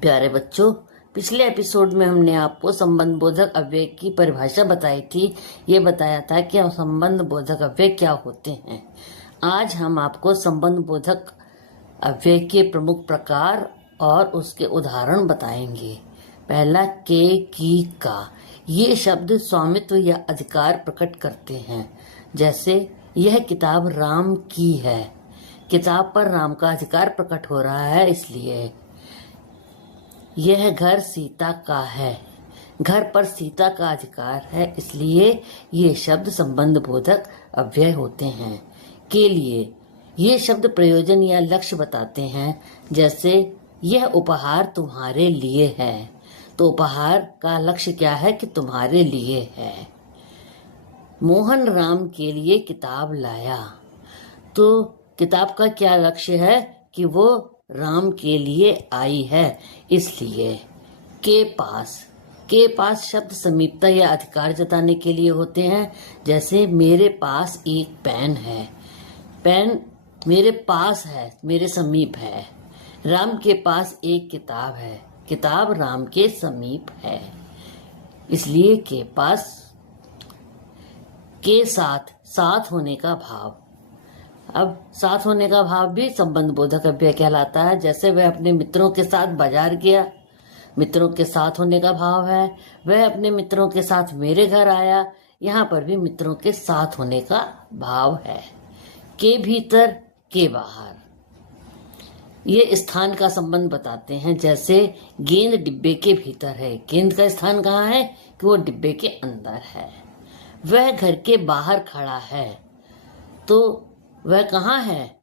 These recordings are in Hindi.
प्यारे बच्चों, पिछले एपिसोड में हमने आपको संबंध बोधक अव्यय की परिभाषा बताई थी। ये बताया था कि संबंध बोधक अव्यय क्या होते हैं। आज हम आपको संबंध बोधक अव्यय के प्रमुख प्रकार और उसके उदाहरण बताएंगे। पहला के, की, का। ये शब्द स्वामित्व या अधिकार प्रकट करते हैं। जैसे यह किताब राम की है। किताब पर राम का अधिकार प्रकट हो रहा है, इसलिए। यह घर सीता का है। घर पर सीता का अधिकार है, इसलिए ये शब्द संबंध बोधक अव्यय होते हैं। के लिए ये शब्द प्रयोजन या लक्ष्य बताते हैं। जैसे यह उपहार तुम्हारे लिए है, तो उपहार का लक्ष्य क्या है कि तुम्हारे लिए है। मोहन राम के लिए किताब लाया, तो किताब का क्या लक्ष्य है कि वो राम के लिए आई है, इसलिए। के पास शब्द समीपता या अधिकार जताने के लिए होते हैं। जैसे मेरे पास एक पेन है। पेन मेरे पास है, मेरे समीप है। राम के पास एक किताब है। किताब राम के समीप है, इसलिए के पास। के साथ होने का भाव। अब साथ होने का भाव भी संबंध बोधक अव्यय कहलाता है। जैसे वह अपने मित्रों के साथ बाजार गया, मित्रों के साथ होने का भाव है। वह अपने मित्रों के साथ मेरे घर आया, यहाँ पर भी मित्रों के साथ होने का भाव है। के भीतर, के बाहर, ये स्थान का संबंध बताते हैं। जैसे गेंद डिब्बे के भीतर है। गेंद का स्थान कहाँ है कि वो डिब्बे के अंदर है। वह घर के बाहर खड़ा है, तो वह कहाँ है,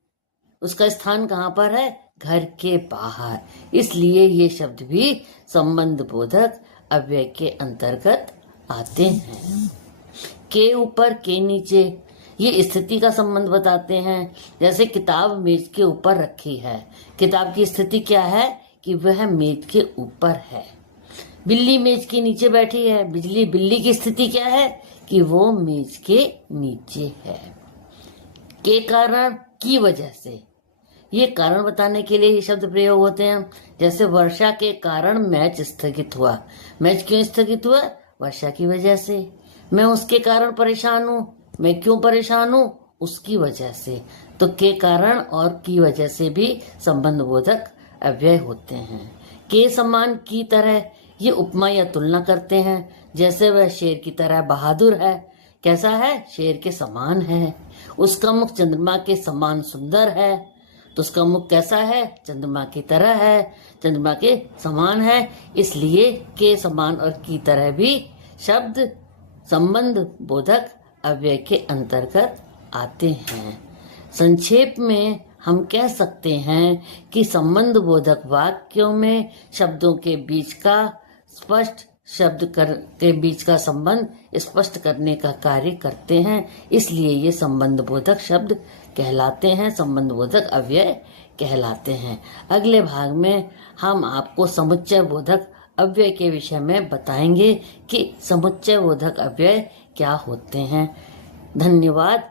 उसका स्थान कहाँ पर है, घर के बाहर। इसलिए ये शब्द भी संबंध बोधक अव्यय के अंतर्गत आते हैं। के ऊपर, के नीचे, ये स्थिति का संबंध बताते हैं। जैसे किताब मेज के ऊपर रखी है। किताब की स्थिति क्या है कि वह मेज के ऊपर है। बिल्ली मेज के नीचे बैठी है। बिल्ली की स्थिति क्या है कि वो मेज के नीचे है। के कारण, की वजह से, ये कारण बताने के लिए ये शब्द प्रयोग होते हैं। जैसे वर्षा के कारण मैच स्थगित हुआ। मैच क्यों स्थगित हुआ? वर्षा की वजह से। मैं उसके कारण परेशान हूँ। मैं क्यों परेशान हूँ? उसकी वजह से। तो के कारण और की वजह से भी संबंध बोधक अव्यय होते हैं। के समान, की तरह, ये उपमा या तुलना करते हैं। जैसे वह शेर की तरह बहादुर है। कैसा है? शेर के समान है। उसका मुख चंद्रमा के समान सुंदर है, तो उसका मुख कैसा है? चंद्रमा की तरह है, चंद्रमा के समान है। इसलिए के समान और की तरह भी शब्द संबंध बोधक अव्यय के अंतर्गत आते हैं। संक्षेप में हम कह सकते हैं कि संबंध बोधक वाक्यों में शब्दों के बीच का संबंध स्पष्ट करने का कार्य करते हैं। इसलिए ये संबंध बोधक शब्द कहलाते हैं, संबंध बोधक अव्यय कहलाते हैं। अगले भाग में हम आपको समुच्चय बोधक अव्यय के विषय में बताएंगे कि समुच्चय बोधक अव्यय क्या होते हैं। धन्यवाद।